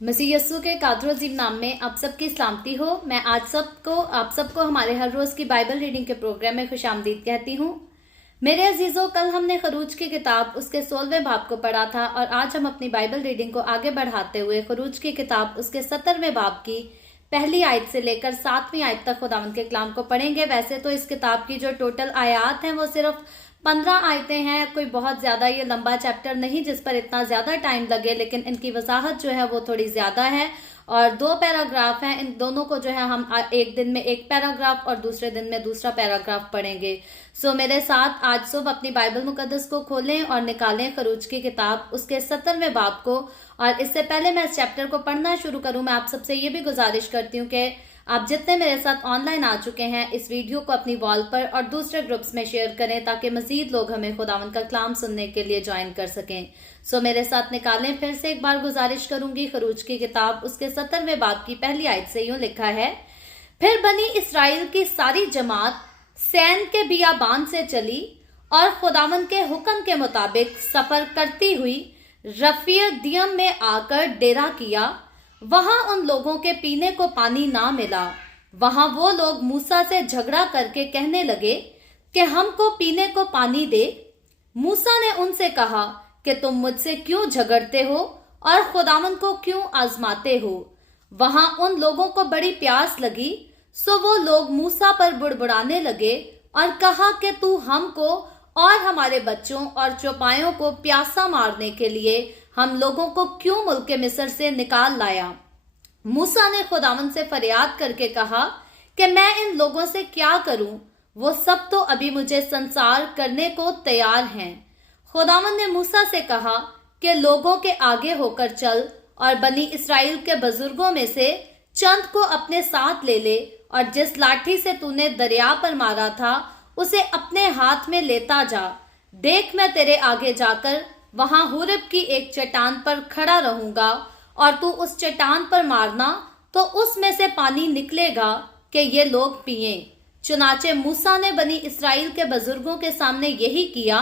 मसीह यस्सु के कादर अजीम नाम में आप सबकी सलामती हो। मैं आज आप सबको हमारे हर रोज की बाइबल रीडिंग के प्रोग्राम में खुशामदीद कहती हूँ। मेरे अजीजों, कल हमने खरूज की किताब उसके 16वें बाब को पढ़ा था और आज हम अपनी बाइबल रीडिंग को आगे बढ़ाते हुए खरूज की किताब उसके 17वें बाब की पहली आयत से लेकर 7वीं आयत तक खुदावंद के कलाम को पढ़ेंगे। वैसे तो इस किताब की जो टोटल आयात हैं वो सिर्फ 15 आयतें हैं, कोई बहुत ज्यादा ये लंबा चैप्टर नहीं जिस पर इतना ज्यादा टाइम लगे, लेकिन इनकी वजाहत जो है वो थोड़ी ज्यादा है और 2 पैराग्राफ हैं। इन दोनों को जो है हम एक दिन में एक पैराग्राफ और दूसरे दिन में दूसरा पैराग्राफ पढ़ेंगे। सो मेरे साथ आज सुबह अपनी बाइबल मुकद्दस को खोलें और निकालें खरूज की किताब उसके 17वें बाब को। और इससे पहले मैं इस चैप्टर को पढ़ना शुरू करूं, मैं आप सबसे ये भी गुजारिश करती हूँ कि आप जितने मेरे साथ ऑनलाइन आ चुके हैं इस वीडियो को अपनी वॉल पर और दूसरे ग्रुप्स में शेयर करें ताकि मजीद लोग हमें खुदावंद का कलाम सुनने के लिए ज्वाइन कर सकें। सो मेरे साथ निकालें। फिर से एक बार गुजारिश करूंगी। खरूज की किताब उसके 17वें बाब की पहली आयत से यूं लिखा है, फिर बनी इसराइल की सारी जमात सैन के बियाबान से चली और खुदावंद के हुक्म के मुताबिक सफर करती हुई रफीदियम में आकर डेरा किया। वहां उन लोगों के पीने को पानी ना मिला। वहां वो लोग मूसा से झगड़ा करके कहने लगे कि हमको पीने को पानी दे। मूसा ने उनसे कहा कि तुम मुझसे क्यों झगड़ते हो और खुदावंद को क्यों आजमाते हो। वहां उन लोगों को बड़ी प्यास लगी, सो वो लोग मूसा पर बुड़बुड़ाने लगे और कहा कि तू हमको और हमारे बच्चों और चौपायों को प्यासा मारने के लिए हम लोगों को क्यों मुल्क मिस्र से निकाल लाया। मूसा ने खुदावंद से फरियाद करके कहा कि मैं इन लोगों से क्या करूं, वो सब तो अभी मुझे संसार करने को तैयार हैं। खुदावंद ने मूसा से कहा कि लोगों के आगे होकर चल और बनी इसराइल के बुजुर्गों में से चंद को अपने साथ ले ले और जिस लाठी से तूने दरिया पर मारा था उसे अपने हाथ में लेता जा। देख, मैं तेरे आगे जाकर वहां हुरब की एक चट्टान पर खड़ा रहूंगा और तू उस चट्टान पर मारना तो उसमें से पानी निकलेगा कि ये लोग पिए। चुनाचे मूसा ने बनी इसराइल के बुजुर्गों के सामने यही किया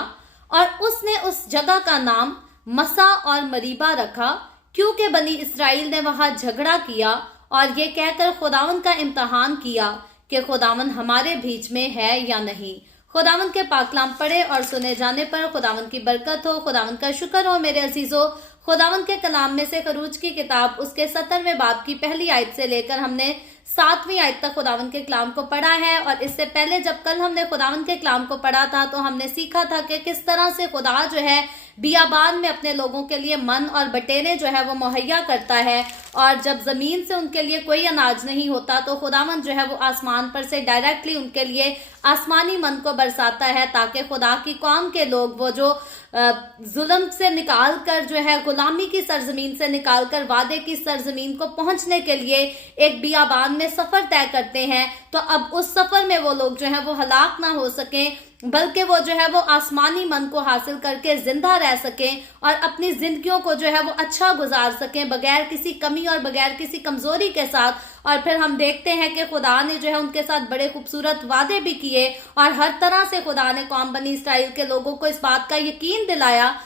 और उसने उस जगह का नाम मसा और मरीबा रखा, क्योंकि बनी इसराइल ने वहां झगड़ा किया और ये कहकर खुदावंद का इम्तहान किया कि खुदावंद हमारे बीच में है या नहीं। खुदावंद के पाक कलाम पढ़े और सुने जाने पर खुदावंद की बरकत हो। खुदावंद का शुक्र हो। मेरे अजीजों, खुदावंद के कलाम में से खरूज की किताब उसके 17वें बाब की पहली आयत से लेकर हमने 7वीं आयत तक खुदावंद के कलाम को पढ़ा है। और इससे पहले जब कल हमने खुदावंद के कलाम को पढ़ा था तो हमने सीखा था कि किस तरह से खुदा जो है बियाबान में अपने लोगों के लिए मन और बटेरे जो है वो मुहैया करता है, और जब जमीन से उनके लिए कोई अनाज नहीं होता तो खुदावंद जो है वो आसमान पर से डायरेक्टली उनके लिए आसमानी मन को बरसाता है ताकि खुदा की कौम के लोग वो जो जुल्म से निकाल कर जो है गुलामी की सरजमीन से निकाल कर वादे की सरजमीन को पहुंचने के लिए एक बियाबान में सफर तय करते हैं, तो अब उस सफर में वो लोग जो है वो हलाक ना हो सकें बल्कि वो जो है वो आसमानी मन को हासिल करके जिंदा रह सकें और अपनी जिंदगियों को जो है वो अच्छा गुजार सकें बगैर किसी कमी और बगैर किसी कमजोरी के साथ। और फिर हम देखते हैं कि खुदा ने जो है उनके साथ बड़े खूबसूरत वादे भी किए और हर तरह से खुदा ने कौम बनी इसराइल के लोगों को इस बात का यकीन दिलाया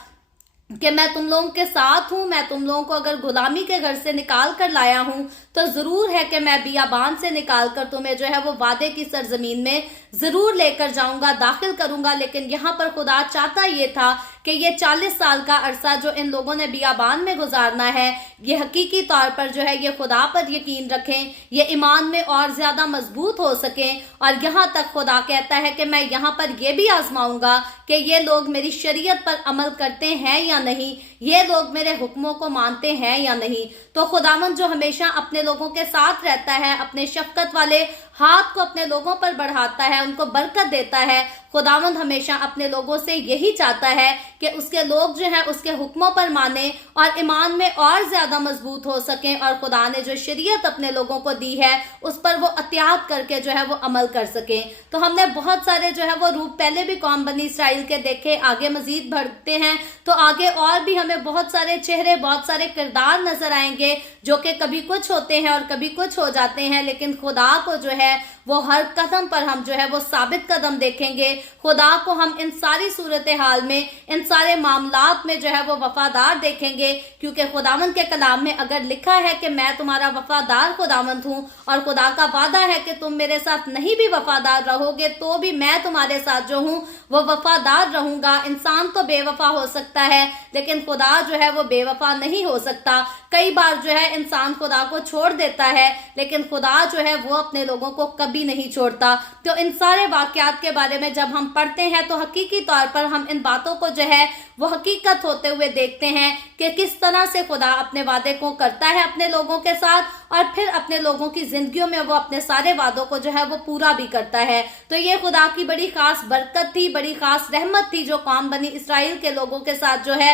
कि मैं तुम लोगों के साथ हूं। मैं तुम लोगों को अगर गुलामी के घर से निकाल कर लाया हूं तो जरूर है कि मैं बियाबान से निकाल कर तुम्हें जो है वो वादे की सरजमीन में जरूर लेकर जाऊंगा, दाखिल करूंगा। लेकिन यहाँ पर खुदा चाहता ये था कि ये 40 साल का अरसा जो इन लोगों ने बियाबान में गुजारना है, ये हकीकी तौर पर जो है ये खुदा पर यकीन रखें, ये ईमान में और ज्यादा मजबूत हो सकें। और यहाँ तक खुदा कहता है कि मैं यहाँ पर ये भी आजमाऊंगा कि ये लोग मेरी शरीयत पर अमल करते हैं या नहीं, ये लोग मेरे हुक्मों को मानते हैं या नहीं। तो खुदावंद जो हमेशा अपने लोगों के साथ रहता है, अपने शफकत वाले हाथ को अपने लोगों पर बढ़ाता है, उनको बरकत देता है। खुदावंद हमेशा अपने लोगों से यही चाहता है कि उसके लोग जो हैं उसके हुक्मों पर माने और ईमान में और ज्यादा मजबूत हो सकें और खुदा ने जो शरीयत अपने लोगों को दी है उस पर वो अतियात करके जो है वो अमल कर सकें। तो हमने बहुत सारे जो है वो रूप पहले भी कौम बनी इसराइल के देखे। आगे मजीद बढ़ते हैं तो आगे और भी हमें बहुत सारे चेहरे, बहुत सारे किरदार नजर आएंगे जो कि कभी कुछ होते हैं और कभी कुछ हो जाते हैं, लेकिन खुदा को जो है وہ ہر قدم پر ہم جو ہے وہ ثابت قدم دیکھیں گے. خدا کو ہم ان ساری صورتحال میں, ان سارے معاملات میں جو ہے وہ وفادار دیکھیں گے, کیونکہ خداوند کے کلام میں اگر لکھا ہے کہ میں تمہارا وفادار خداوند ہوں, اور خدا کا وعدہ ہے کہ تم میرے ساتھ نہیں بھی وفادار رہو گے تو بھی میں تمہارے ساتھ جو ہوں وہ وفادار رہوں گا. انسان تو بے وفا ہو سکتا ہے لیکن خدا جو ہے وہ بے وفا نہیں ہو سکتا. کئی بار جو ہے انسان خدا کو چھوڑ دیتا ہے لیکن خدا جو ہے وہ اپنے لوگوں کو کبھی نہیں چھوڑتا. تو ان سارے واقعات کے بارے میں جب ہم پڑھتے ہیں تو حقیقی طور پر ہم ان باتوں کو جو ہے وہ حقیقت ہوتے ہوئے دیکھتے ہیں کہ کس طرح سے خدا اپنے وعدے کو کرتا ہے اپنے لوگوں کے ساتھ, اور پھر اپنے لوگوں کی زندگیوں میں وہ اپنے سارے وعدوں کو جو ہے وہ پورا بھی کرتا ہے. تو یہ خدا کی بڑی خاص برکت تھی, بڑی خاص رحمت تھی جو قوم بنی اسرائیل کے لوگوں کے ساتھ جو ہے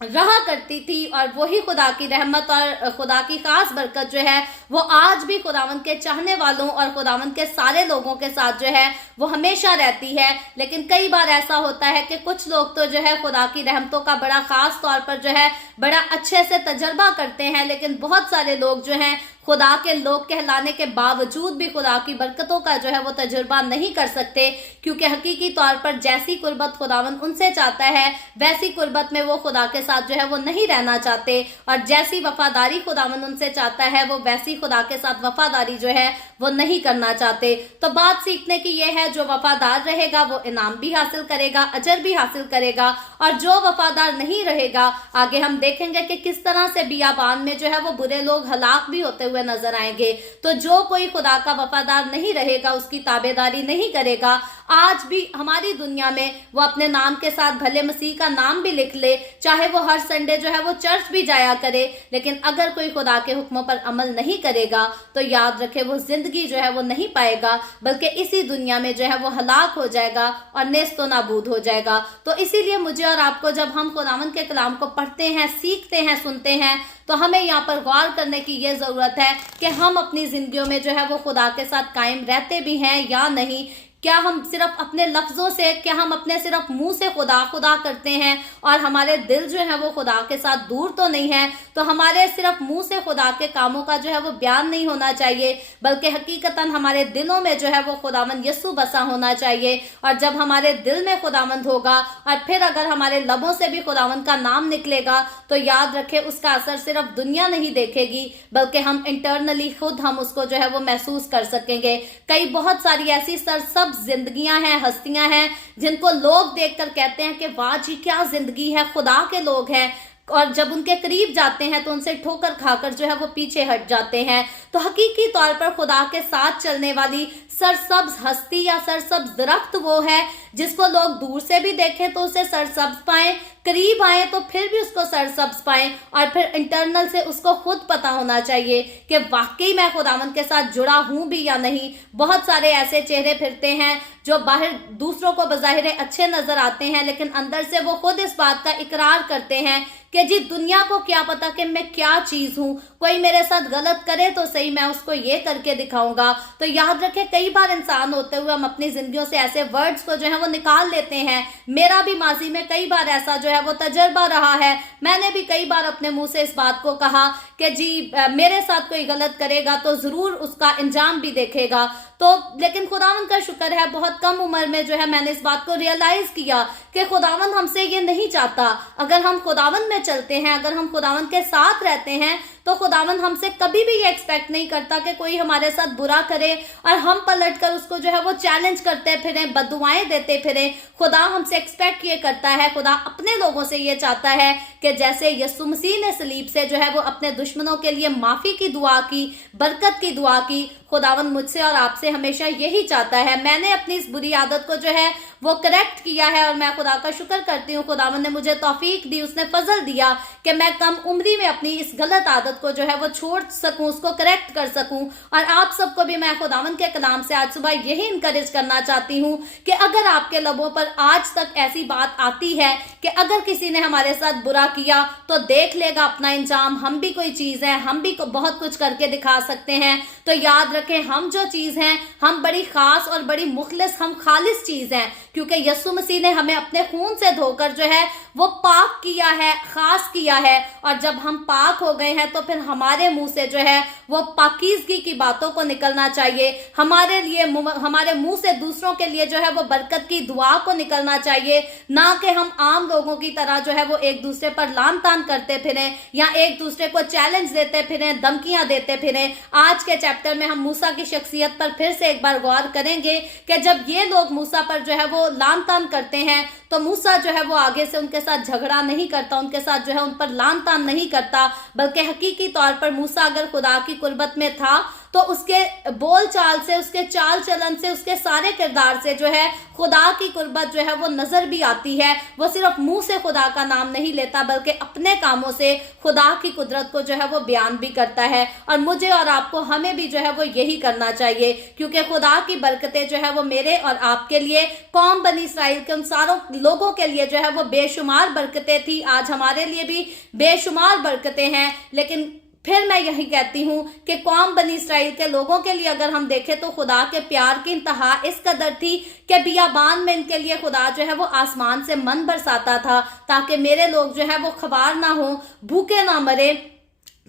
رہا کرتی تھی, اور وہی خدا کی رحمت اور خدا کی خاص برکت جو ہے وہ آج بھی خداوند کے چاہنے والوں اور خداوند کے سارے لوگوں کے ساتھ جو ہے وہ ہمیشہ رہتی ہے. لیکن کئی بار ایسا ہوتا ہے کہ کچھ لوگ تو جو ہے خدا کی رحمتوں کا بڑا خاص طور پر جو ہے بڑا اچھے سے تجربہ کرتے ہیں, لیکن بہت سارے لوگ جو ہیں خدا کے لوگ کہلانے کے باوجود بھی خدا کی برکتوں کا جو ہے وہ تجربہ نہیں کر سکتے, کیونکہ حقیقی طور پر جیسی قربت خداوند ان سے چاہتا ہے ویسی قربت میں وہ خدا کے ساتھ جو ہے وہ نہیں رہنا چاہتے, اور جیسی وفاداری خداوند ان سے چاہتا ہے وہ ویسی خدا کے ساتھ وفاداری جو ہے وہ نہیں کرنا چاہتے. تو بات سیکھنے کی یہ ہے, جو وفادار رہے گا وہ انعام بھی حاصل کرے گا, اجر بھی حاصل کرے گا, اور جو وفادار نہیں رہے گا آگے ہم دیکھیں گے کہ کس طرح سے بیابان میں جو ہے وہ برے لوگ ہلاک بھی ہوتے ہوئے نظر آئیں گے. تو جو کوئی خدا کا وفادار نہیں رہے گا, اس کی تابعداری نہیں کرے گا, آج بھی ہماری دنیا میں وہ اپنے نام کے ساتھ بھلے مسیح کا نام بھی لکھ لے, چاہے وہ ہر سنڈے جو ہے وہ چرچ بھی جایا کرے, لیکن اگر کوئی خدا کے حکموں پر عمل نہیں کرے گا تو یاد رکھے وہ زندگی جو ہے وہ نہیں پائے گا, بلکہ اسی دنیا میں جو ہے وہ ہلاک ہو جائے گا اور نیست و نابود ہو جائے گا. تو اسی لیے مجھے اور آپ کو جب ہم خداوند کے کلام کو پڑھتے ہیں, سیکھتے ہیں, سنتے ہیں, تو ہمیں یہاں پر غور کرنے کی یہ ضرورت ہے کہ ہم اپنی زندگیوں میں جو ہے وہ خدا کے ساتھ قائم رہتے بھی ہیں یا نہیں. کیا ہم صرف اپنے لفظوں سے, کیا ہم اپنے صرف منہ سے خدا خدا کرتے ہیں اور ہمارے دل جو ہے وہ خدا کے ساتھ دور تو نہیں ہے؟ تو ہمارے صرف منہ سے خدا کے کاموں کا جو ہے وہ بیان نہیں ہونا چاہیے, بلکہ حقیقتاً ہمارے دلوں میں جو ہے وہ خداوند یسوع بسا ہونا چاہیے. اور جب ہمارے دل میں خداوند ہوگا اور پھر اگر ہمارے لبوں سے بھی خداوند کا نام نکلے گا تو یاد رکھے اس کا اثر صرف دنیا نہیں دیکھے گی, بلکہ ہم انٹرنلی خود ہم اس کو جو ہے وہ محسوس کر سکیں گے. کئی بہت ساری ایسی سرسبز زندگیاں ہیں, ہستیاں ہیں جن کو لوگ دیکھ کر کہتے ہیں کہ واہ جی کیا زندگی ہے, خدا کے لوگ ہیں, اور جب ان کے قریب جاتے ہیں تو ان سے ٹھوکر کھا کر جو ہے وہ پیچھے ہٹ جاتے ہیں. تو حقیقی طور پر خدا کے ساتھ چلنے والی سرسبز ہستی یا سرسبز درخت وہ ہے جس کو لوگ دور سے بھی دیکھیں تو اسے سرسبز پائیں, قریب آئیں تو پھر بھی اس کو سرسبز پائیں, اور پھر انٹرنل سے اس کو خود پتا ہونا چاہیے کہ واقعی میں خداوند کے ساتھ جڑا ہوں بھی یا نہیں. بہت سارے ایسے چہرے پھرتے ہیں جو باہر دوسروں کو بظاہر اچھے نظر آتے ہیں, لیکن اندر سے وہ خود اس بات کا اقرار کرتے ہیں کہ جی دنیا کو کیا پتا کہ میں کیا چیز ہوں, کوئی میرے ساتھ غلط کرے تو صحیح, میں اس کو یہ کر کے دکھاؤں گا. تو یاد رکھیں کئی بار انسان ہوتے ہوئے ہم اپنی زندگیوں سے ایسے ورڈز کو جو ہے وہ نکال لیتے ہیں. میرا بھی ماضی میں کئی بار ایسا جو ہے وہ تجربہ رہا ہے, میں نے بھی کئی بار اپنے منہ سے اس بات کو کہا کہ جی میرے ساتھ کوئی غلط کرے گا تو ضرور اس کا انجام بھی دیکھے گا. تو لیکن خداوند کا شکر ہے بہت کم عمر میں جو ہے میں نے اس بات کو ریئلائز کیا کہ خداوند ہم سے یہ نہیں چاہتا. اگر ہم خداوند میں چلتے ہیں, اگر ہم خداوند کے ساتھ رہتے ہیں تو خداوند ہم سے کبھی بھی یہ ایکسپیکٹ نہیں کرتا کہ کوئی ہمارے ساتھ برا کرے اور ہم پلٹ کر اس کو جو ہے وہ چیلنج کرتے پھریں, بددعائیں دیتے پھریں. خدا ہم سے ایکسپیکٹ یہ کرتا ہے, خدا اپنے لوگوں سے یہ چاہتا ہے کہ جیسے یسوع مسیح نے صلیب سے جو ہے وہ اپنے دشمنوں کے لیے معافی کی دعا کی, برکت کی دعا کی, خداوند مجھ سے اور آپ سے ہمیشہ یہی چاہتا ہے. میں نے اپنی اس بری عادت کو جو ہے وہ کریکٹ کیا ہے اور میں خدا کا شکر کرتی ہوں. خداوند نے مجھے توفیق دی, اس نے فضل دیا کہ میں کم عمری میں اپنی اس غلط عادت کو جو ہے وہ چھوڑ سکوں, اس کو کریکٹ کر سکوں. اور آپ سب کو بھی میں خداوند کے کلام سے آج صبح یہی انکریج کرنا چاہتی ہوں کہ اگر آپ کے لبوں پر آج تک ایسی بات آتی ہے کہ اگر کسی نے ہمارے ساتھ برا کیا تو دیکھ لے گا اپنا انجام, ہم بھی کوئی چیز ہیں, ہم بھی بہت کچھ کر کے دکھا سکتے ہیں, تو یاد رکھیں ہم جو چیز ہیں ہم بڑی خاص اور بڑی مخلص, ہم خالص چیز ہیں, کیونکہ یسوع مسیح نے ہمیں اپنے خون سے دھو کر جو ہے وہ پاک کیا ہے, خاص کیا ہے. اور جب ہم پاک ہو گئے ہیں تو फिर हमारे मुंह से जो है वो पाकीज़गी की बातों को निकलना चाहिए, हमारे लिए हमारे मुंह से दूसरों के लिए जो है वो बरकत की दुआ को निकलना चाहिए, ना कि हम आम लोगों की तरह जो है वो एक दूसरे पर लान तान करते फिरें या एक दूसरे को चैलेंज देते फिरें, धमकियां देते फिरें। आज के चैप्टर में हम मूसा की शख्सियत पर फिर से एक बार गौर करेंगे कि जब ये लोग मूसा पर जो है वो लान तान करते हैं तो मूसा जो है वो आगे से उनके साथ झगड़ा नहीं करता, उनके साथ जो है उन पर लान तान नहीं करता, बल्कि हकीकी तौर पर मूसा अगर खुदा की कुर्बत में था तो उसके बोल चाल से, उसके चाल चलन से, उसके सारे किरदार से जो है खुदा की कुर्बत जो है वो नजर भी आती है। वो सिर्फ मुंह से खुदा का नाम नहीं लेता बल्कि अपने कामों से खुदा की कुदरत को जो है वो बयान भी करता है। और मुझे और आपको, हमें भी जो है वो यही करना चाहिए, क्योंकि खुदा की बरकतें जो है वो मेरे और आपके लिए, कौम बनी इसराइल के उन सारों लोगों के लिए जो है वो बेशुमार बरकतें थी। आज हमारे लिए भी बेशुमार बरकतें हैं, लेकिन फिर मैं यही कहती हूँ कि कौम बनी इसराइल के लोगों के लिए अगर हम देखें तो खुदा के प्यार की इंतहा इस कदर थी कि बियाबान में इनके लिए खुदा जो है वो आसमान से मन बरसाता था ताकि मेरे लोग जो है वो खवार ना हो, भूखे ना मरे,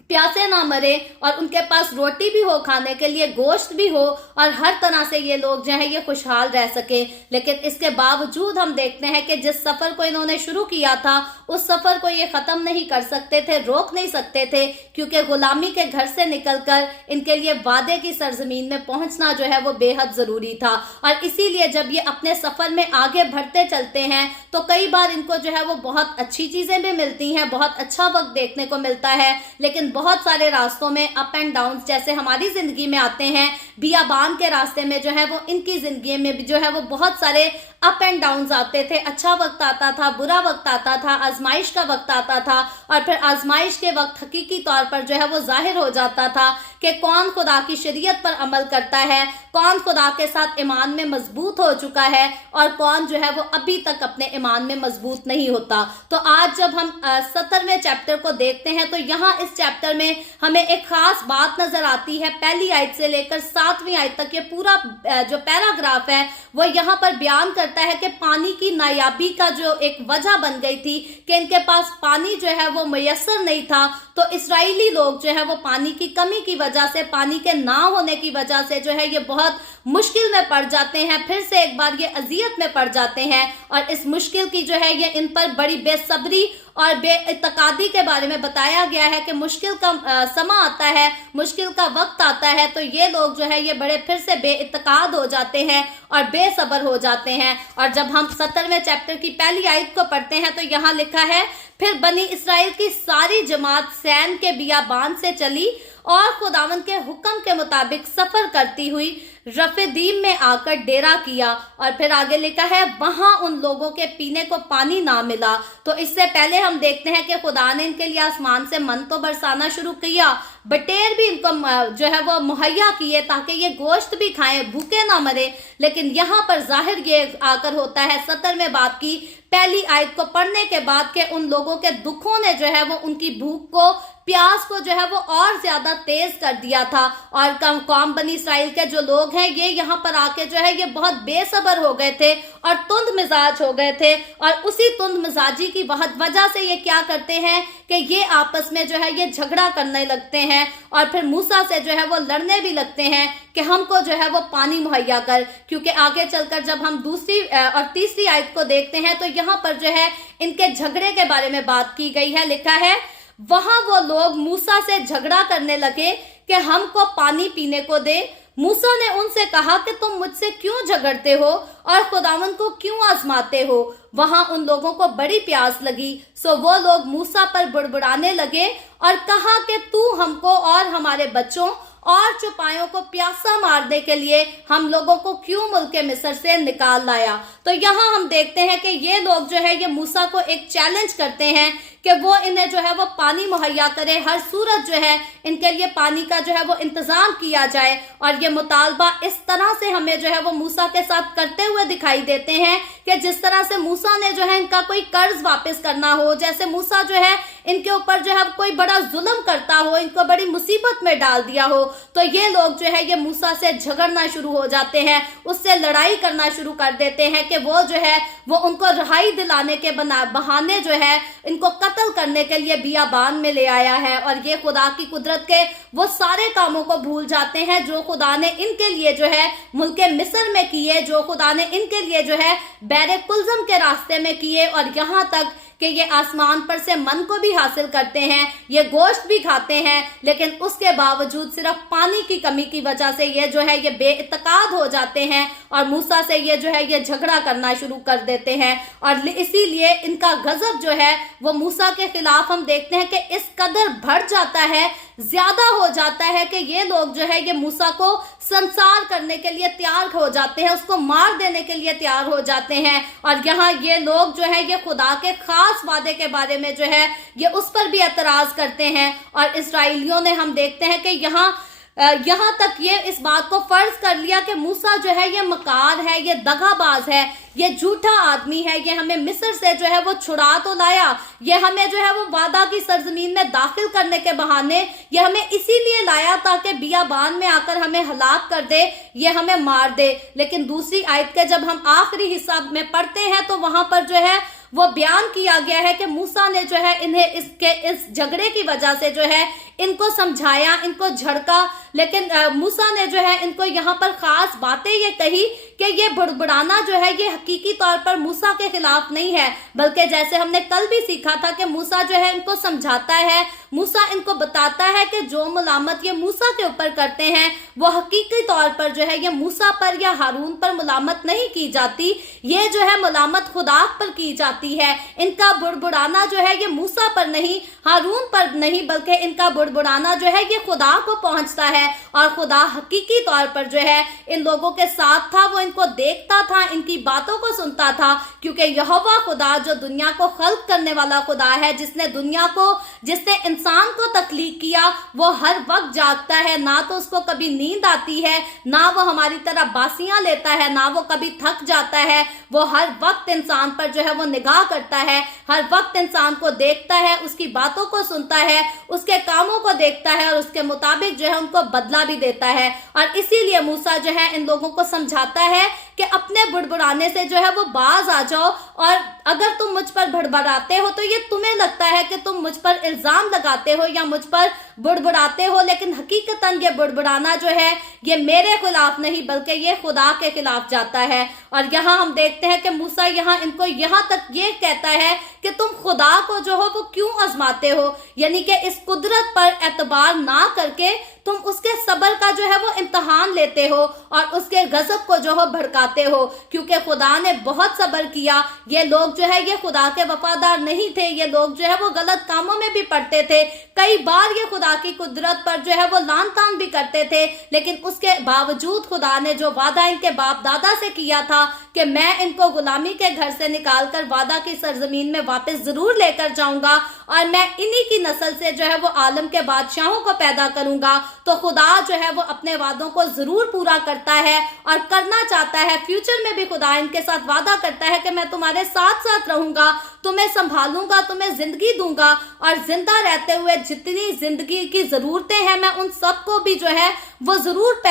प्यासे ना मरे, और उनके पास रोटी भी हो, खाने के लिए गोश्त भी हो, और हर तरह से ये लोग जो है ये खुशहाल रह सके। लेकिन इसके बावजूद हम देखते हैं कि जिस सफर को इन्होंने शुरू किया था उस सफर को ये खत्म नहीं कर सकते थे, रोक नहीं सकते थे, क्योंकि गुलामी के घर से निकलकर इनके लिए वादे की सरजमीन में पहुंचना जो है वो बेहद जरूरी था। और इसीलिए जब ये अपने सफर में आगे बढ़ते चलते हैं तो कई बार इनको जो है वो बहुत अच्छी चीजें भी मिलती हैं, बहुत अच्छा वक्त देखने को मिलता है, लेकिन बहुत सारे रास्तों में अप एंड डाउन जैसे हमारी जिंदगी में आते हैं, बियाबान के रास्ते में जो है वो इनकी जिंदगी में भी जो है वो बहुत सारे अप एंड डाउन आते थे। अच्छा वक्त आता था, बुरा वक्त आता था, आजमाइश का वक्त आता था, और फिर आजमाइश के वक्त हकीकी तौर पर जो है वो जाहिर हो जाता था कि कौन खुदा की शरीयत पर अमल करता है, कौन खुदा के साथ ईमान में मजबूत हो चुका है और कौन जो है वो अभी तक अपने ईमान में मजबूत नहीं होता। तो आज जब हम 17वें चैप्टर को देखते हैं तो यहाँ इस चैप्टर में हमें एक खास बात नजर आती है। पहली आयत से लेकर 7वीं आयत तक ये पूरा जो पैराग्राफ है वो यहाँ पर बयान करता है कि पानी की नायाबी का जो एक वजह बन गई थी कि इनके पास पानी जो है वो मुयस्सर नहीं था, तो इस्राएली लोग जो है वो पानी की कमी की वजह से, पानी के ना होने की वजह से जो है ये बहुत मुश्किल में पड़ जाते हैं, फिर से एक बार ये अजियत में पड़ जाते हैं। और इस मुश्किल की जो है ये इन पर बड़ी बेसब्री और बेइत्तेकादी के बारे में बताया गया है कि मुश्किल का समा आता है, मुश्किल का वक्त आता है तो ये लोग जो है ये बड़े फिर से बेइत्तेकाद हो जाते हैं और बेसब्र हो जाते हैं। और जब हम 17वें चैप्टर की पहली आयत को पढ़ते हैं तो यहाँ लिखा है, फिर बनी इसराइल की सारी जमात सैन के बियाबान से चली और खुदावन के हुक्म के मुताबिक सफर करती हुई रफीदीम में आकर डेरा किया। और फिर आगे लिखा है, वहां उन लोगों के पीने को पानी ना मिला। तो इससे पहले हम देखते हैं कि खुदा ने इनके लिए आसमान से मन तो बरसाना शुरू किया, बटेर भी इनको जो है वो मुहैया किए ताकि ये गोश्त भी खाएं, भूखे ना मरे। लेकिन यहाँ पर जाहिर ये आकर होता है 17वें बाब की पहली आयत को पढ़ने के बाद के उन लोगों के दुखों ने जो है वो उनकी भूख को, प्यास को जो है वो और ज्यादा तेज कर दिया था। और कौम बनी इसराइल के जो लोग हैं ये यहाँ पर आके जो है ये बहुत बेसब्र हो गए थे और तुंद मिजाज हो गए थे। और उसी तुंद मिजाजी की वजह से ये क्या करते हैं कि ये आपस में जो है ये झगड़ा करने लगते हैं और फिर मूसा से जो है वो लड़ने भी लगते हैं कि हमको जो है वो पानी मुहैया कर। क्योंकि आगे चलकर जब हम दूसरी और तीसरी आयत को देखते हैं तो यहाँ पर जो है इनके झगड़े के बारे में बात की गई है। लिखा है, वहां वो लोग मूसा से झगड़ा करने लगे कि हमको पानी पीने को दे। मूसा ने उनसे कहा कि तुम मुझसे क्यों झगड़ते हो और खुदावन को क्यों आजमाते हो। वहां उन लोगों को बड़ी प्यास लगी, सो वो लोग मूसा पर बुड़बुड़ाने लगे और कहा कि तू हमको और हमारे बच्चों और चौपायों को प्यासा मारने के लिए हम लोगों को क्यों मुल्क मिस्र से निकाल लाया। तो यहाँ हम देखते हैं कि ये लोग जो है ये मूसा को एक चैलेंज करते हैं कि वो इन्हें जो है वो पानी मुहैया करे, हर सूरत जो है इनके लिए पानी का जो है वो इंतजाम किया जाए। और ये मुतालबा इस तरह से हमें जो है वो मूसा के साथ करते हुए दिखाई देते हैं कि जिस तरह से मूसा ने जो है इनका कोई कर्ज वापस करना हो, जैसे मूसा जो है इनके ऊपर जो है कोई बड़ा जुल्म करता हो, इनको बड़ी मुसीबत में डाल दिया हो। तो ये लोग जो है ये मूसा से झगड़ना शुरू हो जाते हैं, उससे लड़ाई करना शुरू कर देते हैं कि वो जो है वो उनको रिहाई दिलाने के बहाने जो है इनको قتल करने के लिए बियाबान में ले आया है, और ये खुदा की कुदरत के वो सारे कामों को भूल जाते हैं जो खुदा ने इनके लिए जो है मुल्क मिस्र में किए, जो खुदा ने इनके लिए जो है बैरे कुलजम के रास्ते में किए, और यहाँ तक कि ये आसमान पर से मन को भी हासिल करते हैं, ये गोश्त भी खाते हैं, लेकिन उसके बावजूद सिर्फ पानी की कमी की वजह से ये जो है ये बेइत्तेकाद हो जाते हैं और मूसा से ये जो है ये झगड़ा करना शुरू कर देते हैं। और इसीलिए इनका गजब जो है वो मूसा के खिलाफ हम देखते हैं कि इस कदर बढ़ जाता है, ज्यादा हो जाता है कि ये लोग जो है ये मूसा को संसार करने के लिए तैयार हो जाते हैं, उसको मार देने के लिए तैयार हो जाते हैं। और यहाँ ये लोग जो है ये खुदा के खास वादे के बारे में जो है ये उस पर भी एतराज करते हैं। और इसराइलियों ने हम देखते हैं कि यहाँ तक ये इस बात को फर्ज कर लिया कि मूसा जो है ये मकार है, ये दगाबाज है, ये झूठा आदमी है, ये हमें मिस्र से जो है वो छुड़ा तो लाया, ये हमें जो है वो वादा की सरजमीन में दाखिल करने के बहाने ये हमें इसीलिए लाया ताकि बियाबान में आकर हमें हलाक कर दे, ये हमें मार दे। लेकिन दूसरी आयत के जब हम आखिरी हिस्सा में पढ़ते हैं तो वहां पर जो है वो बयान किया गया है कि मूसा ने जो है इन्हें इस झगड़े की वजह से जो है इनको समझाया, इनको झड़का, लेकिन मूसा ने जो है इनको यहाँ पर खास बातें ये कही कि ये बुड़बुड़ाना जो है ये हकीकी तौर पर मूसा के खिलाफ नहीं है, बल्कि जैसे हमने कल भी सीखा था कि मूसा जो है इनको समझाता है, मूसा इनको बताता है कि जो मुलामत ये मूसा के ऊपर करते हैं वो हकीकी तौर पर जो है ये मूसा पर या हारून पर मुलामत नहीं की जाती, ये जो है मुलामत खुदा पर की जाती है। इनका बुड़बुड़ाना जो है ये मूसा पर नहीं, हारून पर नहीं, बल्कि इनका बुड़बुड़ाना जो है ये खुदा को पहुंचता है। और खुदा हकीकी तौर पर जो है इन लोगों के साथ था, वो इनको देखता था, इनकी बातों को सुनता था, क्योंकि यहोवा खुदा जो दुनिया को खल्क करने वाला खुदा है, जिसने दुनिया को, जिसने इंसान को तख्लीक किया, वो हर वक्त जागता है, ना तो उसको कभी नींद आती है, ना वो हमारी तरह बासियां लेता है, ना वो कभी थक जाता है। वो हर वक्त इंसान पर जो है वो निगाह करता है, हर वक्त इंसान को देखता है, उसकी बातों को सुनता है, उसके कामों को देखता है और उसके मुताबिक जो है उनको बदला भी देता है। और इसीलिए मूसा जो है इन लोगों को समझाता है कि अपने बुड़बुड़ाने से जो है वो बाज आ जाओ, और अगर तुम मुझ पर भड़बड़ाते हो तो ये तुम्हें लगता है कि तुम मुझ पर इल्जाम लगाते हो या मुझ पर बुड़बुड़ाते हो, लेकिन हकीकतन ये बुड़बुड़ाना जो है ये मेरे खिलाफ नहीं बल्कि ये खुदा के खिलाफ जाता है। और यहाँ हम देखते हैं कि मूसा यहाँ इनको यहाँ तक ये कहता है कि तुम खुदा को जो हो वो क्यों आजमाते हो, यानी कि इस कुदरत पर एतबार ना करके तुम उसके सब्र का जो है वो इम्तहान लेते हो और उसके गजब को जो हो भड़काते हो, क्योंकि खुदा ने बहुत सब्र किया। ये लोग जो है ये खुदा के वफादार नहीं थे, ये लोग जो है वो गलत कामों में भी पड़ते थे, कई बार ये खुदा की कुदरत पर जो है वो लान तान भी करते थे, लेकिन उसके बावजूद खुदा ने जो वादा इनके बाप दादा से किया था कि मैं इनको गुलामी के घर से निकालकर वादा की सरजमीन में वापस जरूर लेकर जाऊंगा और मैं इन्हीं की नस्ल से जो है वो आलम के बादशाहों को पैदा करूंगा, तो खुदा जो है वो अपने वादों को जरूर पूरा करता है और करना चाहता है। फ्यूचर में भी खुदा इनके साथ वादा करता है कि मैं तुम्हारे साथ साथ रहूंगा, तुम्हें संभालूंगा, तुम्हें जिंदगी दूंगा और जिंदा रहते हुए जितनी जिंदगी की जरूरतें हैं मैं उन सबको भी जो है वो जरूर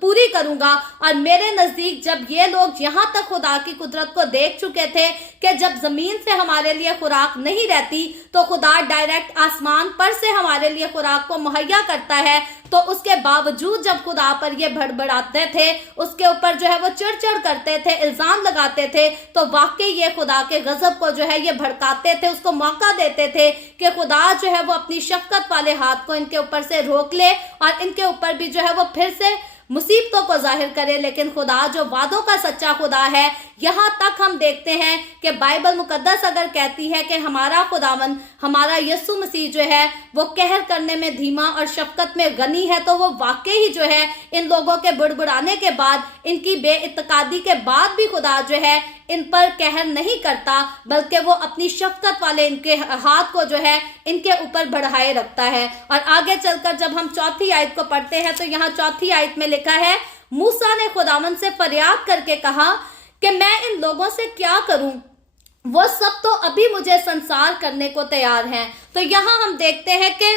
पूरी करूंगा। और मेरे नजदीक जब ये लोग यहाँ तक खुदा की कुदरत को देख चुके थे कि जब जमीन से हमारे लिए खुराक नहीं रहती तो खुदा डायरेक्ट आसमान पर से हमारे लिए खुराक को मुहैया करता है, तो उसके बावजूद जब खुदा पर ये भड़बड़ाते थे, उसके ऊपर जो है वो चिड़चिड़ करते थे, इल्जाम लगाते थे, तो वाकई ये खुदा के गजब को जो है ये भड़काते थे, उसको मौका देते थे कि खुदा जो है वो अपनी शफकत वाले हाथ को इनके ऊपर से रोक ले और इनके ऊपर भी जो है वो फिर से मुसीबतों को जाहिर करे। लेकिन खुदा जो वादों का सच्चा खुदा है, यहाँ तक हम देखते हैं कि बाइबल मुकद्दस अगर कहती है कि हमारा खुदावन, हमारा यीशु मसीह जो है वो कहर करने में धीमा और शफकत में गनी है, तो वो वाकई ही जो है इन लोगों के बुड़बुड़ाने के बाद, इनकी बेइत्तेकादी के बाद भी खुदा जो है इन पर कहर नहीं करता, बल्कि वो अपनी शफकत वाले इनके हाथ को जो है इनके ऊपर बढ़ाए रखता है। और आगे चलकर जब हम चौथी आयत को पढ़ते हैं तो यहाँ चौथी आयत में लिखा है, मूसा ने खुदावन से फरियाद करके कहा कि मैं इन लोगों से क्या करूं, वो सब तो अभी मुझे संसार करने को तैयार हैं। तो यहाँ हम देखते हैं कि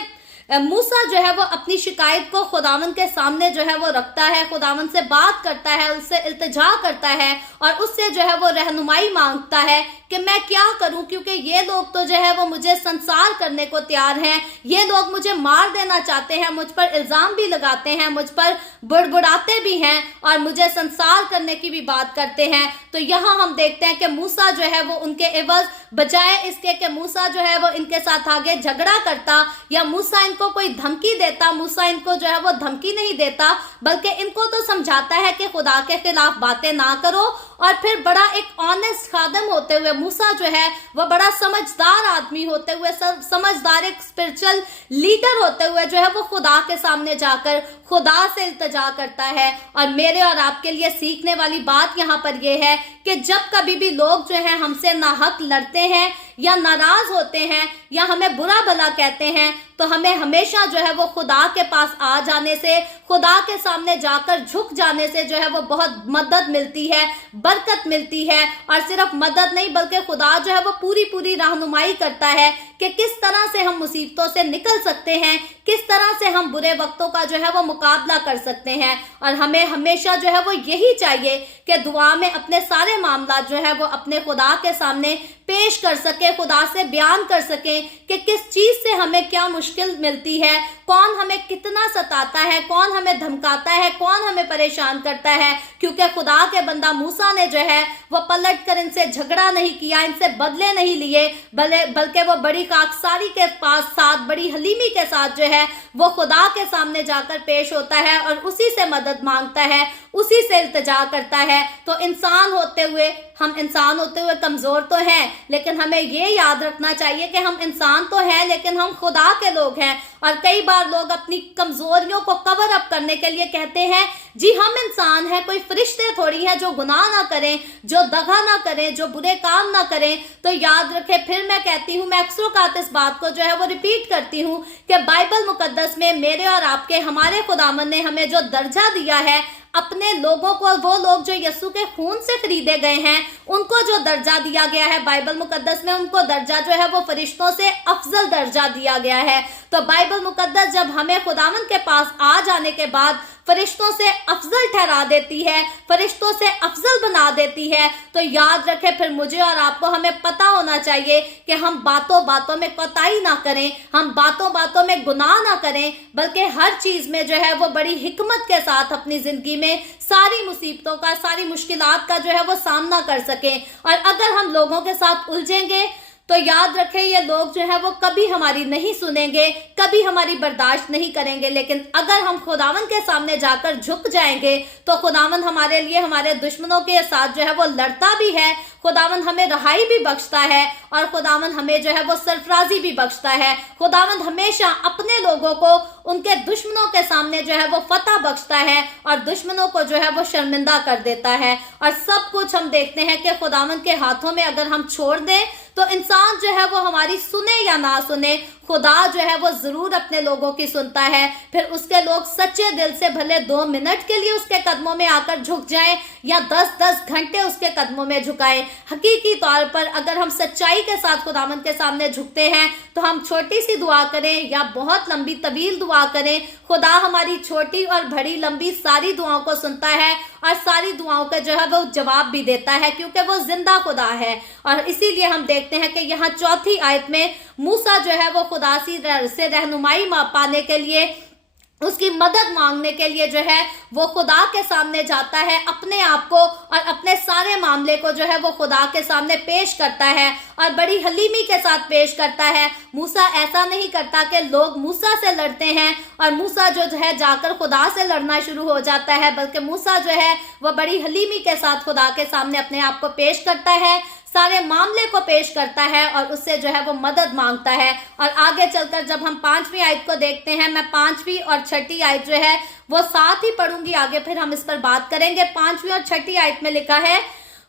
मूसा जो है वो अपनी शिकायत को खुदावंद के सामने जो है वो रखता है, खुदावंद से बात करता है, उससे इल्तिजा करता है और उससे जो है वो रहनुमाई मांगता है कि मैं क्या करूं, क्योंकि ये लोग तो जो है वो मुझे संसार करने को तैयार हैं, ये लोग मुझे मार देना चाहते हैं, मुझ पर इल्जाम भी लगाते हैं, मुझ पर बुड़बुड़ाते भी हैं और मुझे संसार करने की भी बात करते हैं। तो यहाँ हम देखते हैं कि मूसा जो है वो उनके एवज बजाय इसके कि मूसा जो है वो इनके साथ आगे झगड़ा करता या मूसा इनको कोई धमकी देता, मूसा इनको जो है वो धमकी नहीं देता, बल्कि इनको तो समझाता है कि खुदा के खिलाफ बातें ना करो। और फिर बड़ा एक ऑनेस्ट खादम होते हुए मूसा जो है वह बड़ा समझदार आदमी होते हुए, समझदार एक स्पिरिचुअल लीडर होते हुए जो है वो खुदा के सामने जाकर खुदा से इल्तिजा करता है। और मेरे और आपके लिए सीखने वाली बात यहाँ पर यह है कि जब कभी भी लोग जो है हमसे नाहक लड़ते हैं या नाराज होते हैं या हमें बुरा भला कहते हैं, तो हमें हमेशा जो है वो खुदा के पास आ जाने से, खुदा के सामने जाकर झुक जाने से जो है वो बहुत मदद मिलती है, बरकत मिलती है। और सिर्फ मदद नहीं बल्कि खुदा जो है वो पूरी रहनुमाई करता है कि किस तरह से हम मुसीबतों से निकल सकते हैं, किस तरह से हम बुरे वक्तों का जो है वो मुकाबला कर सकते हैं। और हमें हमेशा जो है वो यही चाहिए कि दुआ में अपने सारे मामला जो है वो अपने खुदा के सामने पेश कर सके, खुदा से बयान कर सके कि किस चीज से हमें क्या मुश्किल मिलती है, कौन हमें कितना सताता है, कौन हमें धमकाता है, कौन हमें परेशान करता है। क्योंकि खुदा के बंदा मूसा ने जो है वो पलट कर इनसे झगड़ा नहीं किया, इनसे बदले नहीं लिए, बल्कि वो बड़ी खाकसारी के साथ, बड़ी हलीमी के साथ जो है वो खुदा के सामने जाकर पेश होता है और उसी से मदद मांगता है, उसी से इल्तिजा करता है। तो इंसान होते हुए कमजोर तो हैं, लेकिन हमें ये याद रखना चाहिए कि हम इंसान तो हैं लेकिन हम खुदा के लोग हैं। और कई बार लोग अपनी कमजोरियों को कवर अप करने के लिए कहते हैं जी हम इंसान हैं, कोई फरिश्ते थोड़ी हैं जो गुनाह ना करें, जो दगा ना करें, जो बुरे काम ना करें। तो याद रखें, फिर मैं कहती हूँ, मैं अक्सर इस बात को जो है वो रिपीट करती हूँ कि बाइबल मुकद्दस में मेरे और आपके, हमारे खुदावंद ने हमें जो दर्जा दिया है, अपने लोगों को, वो लोग जो यीशु के खून से खरीदे गए हैं, उनको जो दर्जा दिया गया है बाइबल मुकद्दस में, उनको दर्जा जो है वो फरिश्तों से अफजल दर्जा दिया गया है। तो बाइबल मुकद्दस जब हमें खुदावंद के पास आ जाने के बाद फरिश्तों से अफजल ठहरा देती है, फरिश्तों से अफजल बना देती है, तो याद रखें फिर मुझे और आपको, हमें पता होना चाहिए कि हम बातों बातों में कोताही ना करें, हम बातों बातों में गुनाह ना करें, बल्कि हर चीज में जो है वो बड़ी हिकमत के साथ अपनी जिंदगी में सारी मुसीबतों का, सारी मुश्किलात का जो है वो सामना कर सकें। और अगर हम लोगों के साथ उलझेंगे तो याद रखें ये लोग जो है वो कभी हमारी नहीं सुनेंगे, कभी हमारी बर्दाश्त नहीं करेंगे। लेकिन अगर हम खुदावंद के सामने जाकर झुक जाएंगे तो खुदावंद हमारे लिए, हमारे दुश्मनों के साथ जो है वो लड़ता भी है, खुदावंद हमें रहाई भी बख्शता है और खुदावंद हमें जो है वो सरफराजी भी बख्शता है। खुदावंद हमेशा अपने लोगों को उनके दुश्मनों के सामने जो है वो फतह बख्शता है और दुश्मनों को जो है वो शर्मिंदा कर देता है। और सब कुछ हम देखते हैं कि खुदावंद के हाथों में अगर हम छोड़ दें तो इंसान जो है वो हमारी सुने या ना सुने, खुदा जो है वो जरूर अपने लोगों की सुनता है। फिर उसके लोग सच्चे दिल से भले 2 मिनट के लिए उसके कदमों में आकर झुक जाएं या 10-10 घंटे उसके कदमों में झुकाएं, हकीकी तौर पर अगर हम सच्चाई के साथ खुदावंद के सामने झुकते हैं तो हम छोटी सी दुआ करें या बहुत लंबी तवील दुआ करें, खुदा हमारी छोटी और बड़ी लंबी सारी दुआओं को सुनता है और सारी दुआओं का जो है वो जवाब भी देता है, क्योंकि वो जिंदा खुदा है। और इसीलिए हम देखते हैं कि यहाँ 4थी आयत में मूसा जो है वो खुदा से रहनुमाई पाने के लिए, उसकी मदद मांगने के लिए जो है वो खुदा के सामने जाता है, अपने आप को और अपने सारे मामले को जो है वो खुदा के सामने पेश करता है और बड़ी हलीमी के साथ पेश करता है। मूसा ऐसा नहीं करता कि लोग मूसा से लड़ते हैं और मूसा जो है जाकर खुदा से लड़ना शुरू हो जाता है, बल्कि मूसा जो है वो बड़ी हलीमी के साथ खुदा के सामने अपने आप को पेश करता है, सारे मामले को पेश करता है और उससे जो है वो मदद मांगता है। और आगे चलकर जब हम 5वीं आयत को देखते हैं, मैं 5वीं और 6ठी आयत जो है वो साथ ही पढ़ूंगी, आगे फिर हम इस पर बात करेंगे। 5वीं और 6ठी आयत में लिखा है,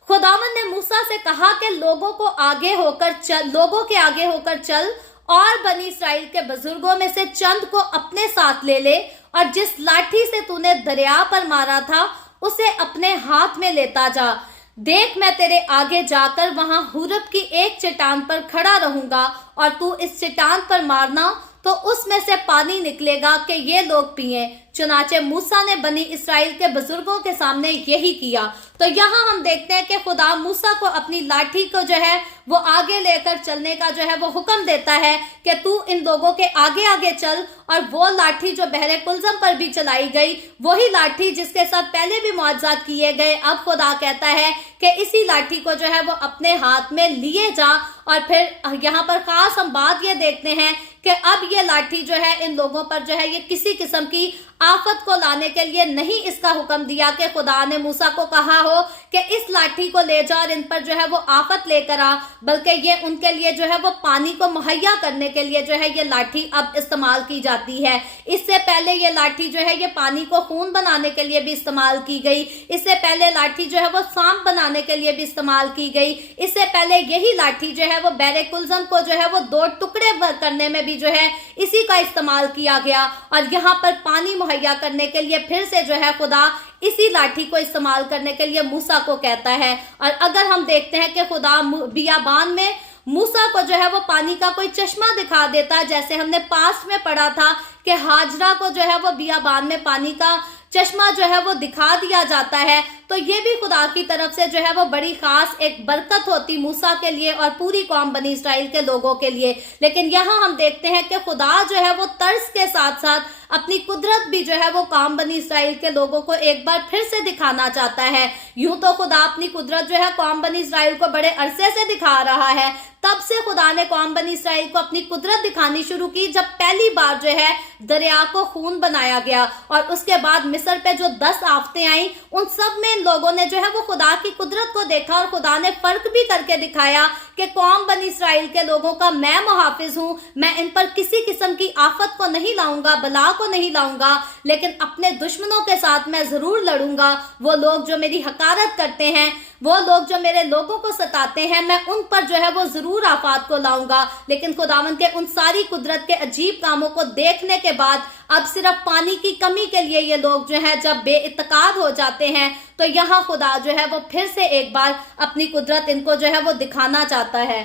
खुदावंद ने मूसा से कहा कि लोगों के आगे होकर चल और बनी इस्राएल के बुजुर्गों में से चंद को अपने साथ ले ले और जिस लाठी से तूने दरिया पर मारा था उसे अपने हाथ में लेता जा। देख मैं तेरे आगे जाकर वहां हुरब की एक चट्टान पर खड़ा रहूंगा और तू इस चट्टान पर मारना तो उसमें से पानी निकलेगा कि ये लोग पिएं। चुनाचे मूसा ने बनी इसराइल के बुजुर्गों के सामने यही किया। तो यहाँ हम देखते हैं कि खुदा मूसा को अपनी लाठी को जो है वो आगे लेकर चलने का जो है वो हुक्म देता है कि तू इन लोगों के आगे आगे चल। और वो लाठी जो बहरे कुलजम पर भी चलाई गई, वही लाठी जिसके साथ पहले भी मुआजिज़ात किए गए, अब खुदा कहता है कि इसी लाठी को जो है वो अपने हाथ में लिए जा। और फिर यहाँ पर खास हम बात ये देखते हैं कि अब ये लाठी जो है इन लोगों पर जो है ये किसी किस्म की आफत को लाने के लिए नहीं इसका हुक्म दिया कि खुदा ने मूसा को कहा हो कि इस लाठी को ले जा और इन पर जो है वो आफत लेकर आ, बल्कि ये उनके लिए जो है वो पानी को मुहैया करने के लिए जो है ये लाठी अब इस्तेमाल की जाती है। इससे पहले ये लाठी जो है ये पानी को खून बनाने के लिए भी इस्तेमाल की गई। इससे पहले लाठी जो है वो सांप बनाने के लिए भी इस्तेमाल की गई। इससे पहले यही लाठी जो है वो बहरे कुलजम को जो है वो 2 टुकड़े करने में भी जो है इसी का इस्तेमाल किया गया। और यहाँ पर पानी मुहैया करने के लिए फिर से जो है खुदा इसी लाठी को इस्तेमाल करने के लिए मूसा को कहता है। और अगर हम देखते हैं कि खुदा बियाबान में मूसा को जो है वो पानी का कोई चश्मा दिखा देता, जैसे हमने पास्ट में पढ़ा था कि हाजरा को जो है वो बियाबान में पानी का चश्मा जो है वो दिखा दिया जाता है, तो ये भी खुदा की तरफ से जो है वो बड़ी खास एक बरकत होती मूसा के लिए और पूरी कौम बनी इसराइल के लोगों के लिए। लेकिन यहाँ हम देखते हैं कि खुदा जो है वो तर्स के साथ साथ अपनी कुदरत भी जो है वो कौम बनी इसराइल के लोगों को एक बार फिर से दिखाना चाहता है। यूं तो खुदा अपनी कुदरत जो है कौम बनी इसराइल को बड़े अरसे से दिखा रहा है। तब से खुदा ने कौम बनी इसराइल को अपनी कुदरत दिखानी शुरू की जब पहली बार जो है दरिया को खून बनाया गया। और उसके बाद मिस्र पे जो 10 आफतें आई, उन सब में इन लोगों ने जो है वो खुदा की कुदरत को देखा और खुदा ने फर्क भी करके दिखाया कि कौम बनी इसराइल के लोगों का मैं मुहाफिज हूं। मैं इन पर किसी किस्म की आफत को नहीं लाऊंगा, बला को नहीं लाऊंगा, लेकिन अपने दुश्मनों के साथ मैं जरूर लड़ूंगा। वो लोग जो मेरी हकारत करते हैं, वो लोग जो मेरे लोगों को सताते हैं, मैं उन पर जो है वो जरूर आफत को लाऊंगा। लेकिन खुदावंद के उन सारी कुदरत के अजीब कामों को देखने के बाद अब सिर्फ पानी की कमी के लिए ये लोग जो है जब बेइत्तेकाद हो जाते हैं, तो यहाँ खुदा जो है वो फिर से एक बार अपनी कुदरत इनको जो है वो दिखाना चाहता है।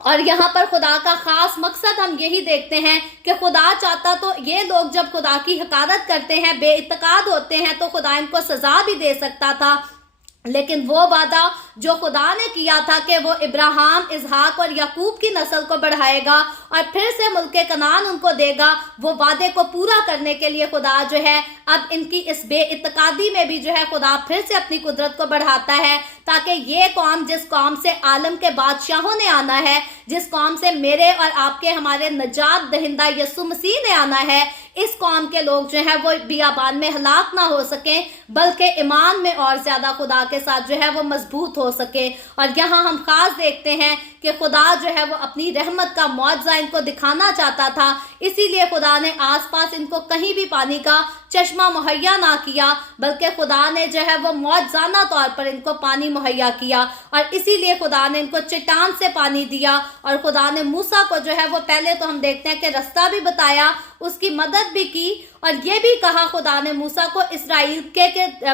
और यहाँ पर खुदा का खास मकसद हम यही देखते हैं कि खुदा चाहता तो ये लोग जब खुदा की हकारत करते हैं, बेइत्तेकाद होते हैं, तो खुदा इनको सजा भी दे सकता था। लेकिन वो वादा जो खुदा ने किया था कि वो इब्राहिम, इसहाक और याकूब की नस्ल को बढ़ाएगा और फिर से मुल्क कनान उनको देगा, वो वादे को पूरा करने के लिए खुदा जो है अब इनकी इस बेइत्तेकादी में भी जो है खुदा फिर से अपनी कुदरत को बढ़ाता है, ताकि ये कौम, जिस कौम से आलम के बादशाहों ने आना है, जिस कौम से मेरे और आपके हमारे नजात दहिंदा यसु मसीह ने आना है, इस कौम के लोग जो है वो बियाबान में हलाक ना हो सके, बल्कि ईमान में और ज्यादा खुदा के साथ जो है वो मजबूत हो सके। और यहाँ हम खास देखते हैं कि खुदा जो है वो अपनी रहमत का मौजज़ा इनको दिखाना चाहता था, इसीलिए खुदा ने आसपास इनको कहीं भी पानी का चश्मा मुहैया ना किया, बल्कि खुदा ने जो है वो मौजज़ाना तौर पर इनको पानी मुहैया किया। और इसीलिए खुदा ने इनको चट्टान से पानी दिया। और खुदा ने मूसा को जो है वो पहले तो हम देखते हैं कि रास्ता भी बताया, उसकी मदद भी की, और ये भी कहा खुदा ने मूसा को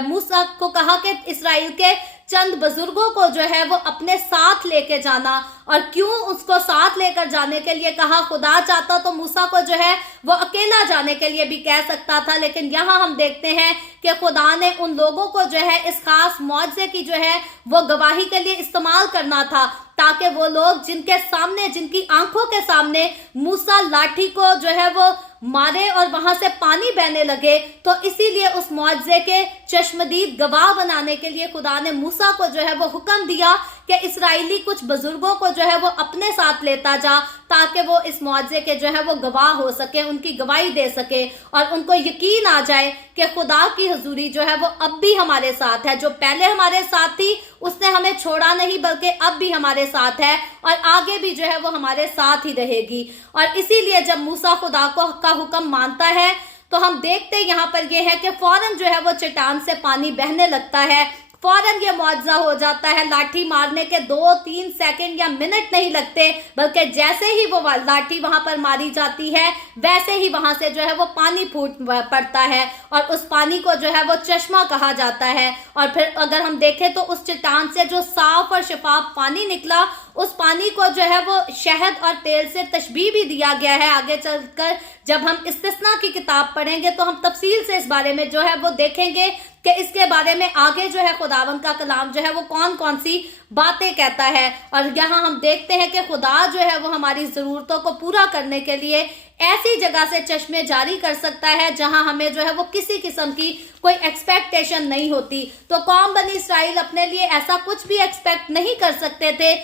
मूसा को कहा कि इसराइल के चंद बुजुर्गों को जो है वो अपने साथ लेके जाना। और क्यों उसको साथ लेकर जाने के लिए कहा? खुदा चाहता तो मूसा को जो है वो अकेला जाने के लिए भी कह सकता था, लेकिन यहाँ हम देखते हैं कि खुदा ने उन लोगों को जो है इस खास मौजज़े की जो है वो गवाही के लिए इस्तेमाल करना था, ताकि वो लोग जिनके सामने, जिनकी आंखों के सामने मूसा लाठी को जो है वो मारे और वहां से पानी बहने लगे, तो इसीलिए उस मुआवजे के चश्मदीद गवाह बनाने के लिए खुदा ने मूसा को जो है वो हुक्म दिया कि इसराइली कुछ बुजुर्गों को जो है वो अपने साथ लेता जा, ताकि वो इस मुआवजे के जो है वो गवाह हो सके, उनकी गवाही दे सके और उनको यकीन आ जाए कि खुदा की हुजूरी जो है वो अब भी हमारे साथ है। जो पहले हमारे साथ थी उसने हमें छोड़ा नहीं, बल्कि अब भी हमारे साथ है और आगे भी जो है वो हमारे साथ ही रहेगी। और इसीलिए जब मूसा खुदा का हुक्म मानता है तो हम देखते यहाँ पर ये है कि फौरन जो है वो चट्टान से पानी बहने लगता है, फौरन ये मुआवजा हो जाता है। लाठी मारने के 2-3 सेकंड या मिनट नहीं लगते, बल्कि जैसे ही वो लाठी वहां पर मारी जाती है वैसे ही वहां से जो है वो पानी फूट पड़ता है और उस पानी को जो है वो चश्मा कहा जाता है। और फिर अगर हम देखें तो उस चट्टान से जो साफ और शफाफ पानी निकला اس پانی کو جو ہے وہ شہد اور تیل سے تشبیہ بھی دیا گیا ہے. آگے چل کر جب ہم استثناء کی کتاب پڑھیں گے تو ہم تفصیل سے اس بارے میں جو ہے وہ دیکھیں گے کہ اس کے بارے میں آگے جو ہے خداوند کا کلام جو ہے وہ کون کون سی باتیں کہتا ہے. اور یہاں ہم دیکھتے ہیں کہ خدا جو ہے وہ ہماری ضرورتوں کو پورا کرنے کے لیے ایسی جگہ سے چشمے جاری کر سکتا ہے جہاں ہمیں جو ہے وہ کسی قسم کی کوئی ایکسپیکٹیشن نہیں ہوتی. تو قوم بنی اسرائیل اپنے لیے ایسا کچھ بھی ایکسپیکٹ نہیں کر سکتے تھے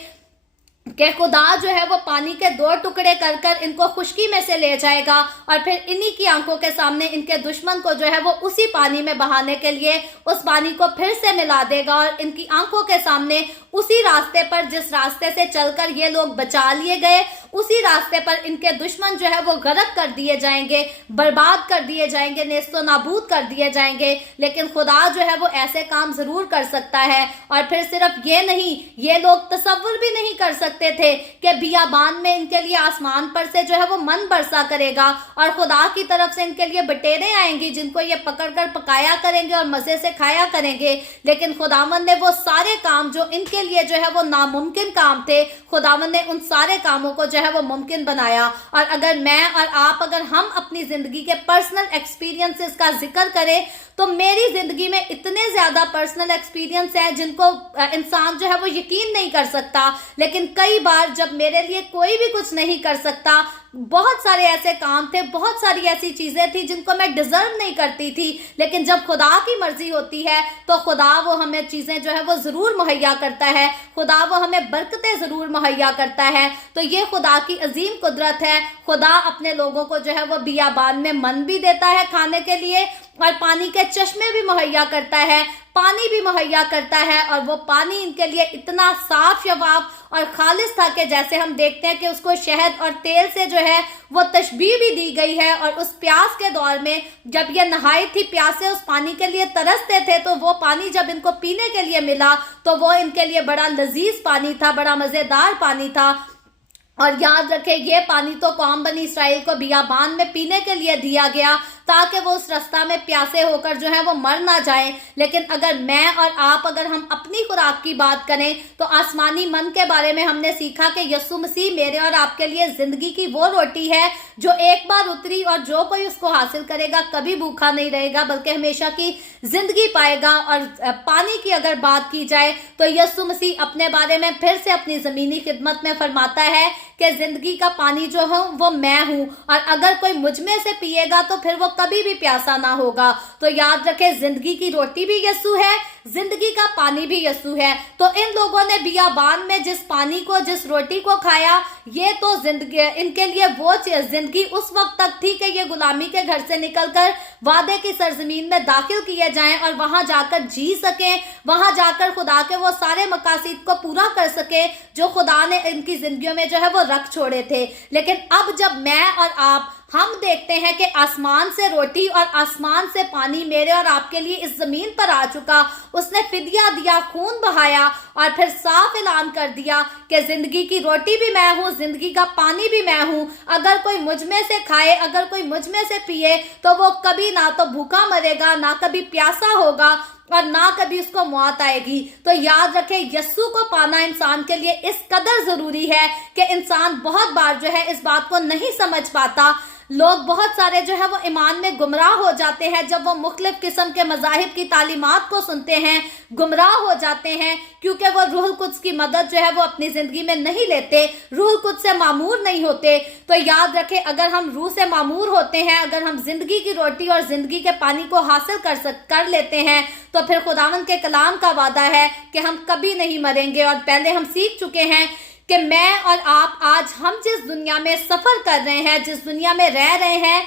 کہ خدا جو ہے وہ پانی کے 2 ٹکڑے کر کر ان کو خشکی میں سے لے جائے گا اور پھر انہی کی آنکھوں کے سامنے ان کے دشمن کو جو ہے وہ اسی پانی میں بہانے کے لیے اس پانی کو پھر سے ملا دے گا اور ان کی آنکھوں کے سامنے اسی راستے پر جس راستے سے چل کر یہ لوگ بچا لیے گئے اسی راستے پر ان کے دشمن جو ہے وہ غرق کر دیے جائیں گے, برباد کر دیے جائیں گے, نیست و نابود کر دیے جائیں گے. لیکن خدا جو ہے وہ ایسے کام ضرور کر سکتا ہے. اور پھر صرف یہ نہیں, یہ لوگ تصور بھی نہیں کر سکتے تھے کہ بیابان میں ان کے لیے آسمان پر سے جو ہے وہ من برسا کرے گا اور خدا کی طرف سے ان کے لیے بٹیریں آئیں گی جن کو یہ پکڑ کر پکایا کریں گے اور مزے سے کھایا کریں گے. لیکن خداوند نے وہ سارے کام جو ان کے لیے جو ہے وہ ناممکن کام تھے, خداوند نے ان سارے کاموں کو جو ہے وہ ممکن بنایا. اور اگر میں اور آپ اگر ہم اپنی زندگی کے پرسنل ایکسپیرینسز کا ذکر کریں تو میری زندگی میں اتنے زیادہ پرسنل ایکسپیرینس ہیں جن کو انسان جو ہے وہ یقین نہیں کر سکتا. لیکن کئی بار جب میرے لیے کوئی بھی کچھ نہیں کر سکتا, بہت سارے ایسے کام تھے, بہت ساری ایسی چیزیں تھی جن کو میں ڈیزرو نہیں کرتی تھی, لیکن جب خدا کی مرضی ہوتی ہے تو خدا وہ ہمیں چیزیں جو ہے وہ ضرور مہیا کرتا ہے, خدا وہ ہمیں برکتیں ضرور مہیا کرتا ہے. تو یہ خدا کی عظیم قدرت ہے. خدا اپنے لوگوں کو جو ہے وہ بیابان میں من بھی دیتا ہے کھانے کے لیے اور پانی کے چشمے بھی مہیا کرتا ہے, پانی بھی مہیا کرتا ہے. اور وہ پانی ان کے لیے اتنا صاف شفاف اور خالص تھا کہ جیسے ہم دیکھتے ہیں کہ اس کو شہد اور تیل سے جو ہے وہ تشبیہ بھی دی گئی ہے. اور اس پیاس کے دور میں جب یہ نہایت ہی پیاسے اس پانی کے لیے ترستے تھے تو وہ پانی جب ان کو پینے کے لیے ملا تو وہ ان کے لیے بڑا لذیذ پانی تھا, بڑا مزیدار پانی تھا. اور یاد رکھیں یہ پانی تو قوم بنی اسرائیل کو بیابان میں پینے کے لیے دیا گیا تاکہ وہ اس رستہ میں پیاسے ہو کر جو ہے وہ مر نہ جائیں. لیکن اگر میں اور آپ اگر ہم اپنی خوراک کی بات کریں تو آسمانی من کے بارے میں ہم نے سیکھا کہ یسوع مسیح میرے اور آپ کے لیے زندگی کی وہ روٹی ہے جو ایک بار اتری اور جو کوئی اس کو حاصل کرے گا کبھی بھوکا نہیں رہے گا بلکہ ہمیشہ کی زندگی پائے گا. اور پانی کی اگر بات کی جائے تو یسوع مسیح اپنے بارے میں پھر سے اپنی زمینی خدمت میں فرماتا ہے کہ زندگی کا پانی جو ہوں وہ میں ہوں اور اگر کوئی مجھ میں سے پیے گا تو پھر وہ کبھی بھی پیاسا نہ ہوگا. تو یاد رکھیں زندگی کی روٹی بھی یسوع ہے, زندگی کا پانی بھی یسوع ہے. تو ان لوگوں نے بیابان میں جس پانی کو جس روٹی کو کھایا یہ تو زندگی ان کے لیے وہ زندگی اس وقت تک تھی کہ یہ غلامی کے گھر سے نکل کر وعدے کی سرزمین میں داخل کیے جائیں اور وہاں جا کر جی سکیں, وہاں جا کر خدا کے وہ سارے مقاصد کو پورا کر سکیں جو خدا نے ان کی زندگیوں میں جو ہے وہ رکھ چھوڑے تھے. لیکن اب جب میں اور آپ ہم دیکھتے ہیں کہ آسمان سے روٹی اور آسمان سے پانی میرے اور آپ کے لیے اس زمین پر آ چکا, اس نے فدیہ دیا, خون بہایا اور پھر صاف اعلان کر دیا کہ زندگی کی روٹی بھی میں ہوں, زندگی کا پانی بھی میں ہوں. اگر کوئی مجھ میں سے کھائے, اگر کوئی مجھ میں سے پیے تو وہ کبھی نہ تو بھوکا مرے گا, نہ کبھی پیاسا ہوگا اور نہ کبھی اس کو موت آئے گی. تو یاد رکھیں یسوع کو پانا انسان کے لیے اس قدر ضروری ہے کہ انسان بہت بار جو ہے اس بات کو نہیں سمجھ پاتا. لوگ بہت سارے جو ہے وہ ایمان میں گمراہ ہو جاتے ہیں جب وہ مختلف قسم کے مذاہب کی تعلیمات کو سنتے ہیں, گمراہ ہو جاتے ہیں کیونکہ وہ روح القدس کی مدد جو ہے وہ اپنی زندگی میں نہیں لیتے, روح القدس سے معمور نہیں ہوتے. تو یاد رکھیں اگر ہم روح سے معمور ہوتے ہیں, اگر ہم زندگی کی روٹی اور زندگی کے پانی کو حاصل کر لیتے ہیں تو پھر خداوند کے کلام کا وعدہ ہے کہ ہم کبھی نہیں مریں گے. اور پہلے ہم سیکھ چکے ہیں کہ میں اور آپ آج ہم جس دنیا میں سفر کر رہے ہیں, جس دنیا میں رہ رہے ہیں,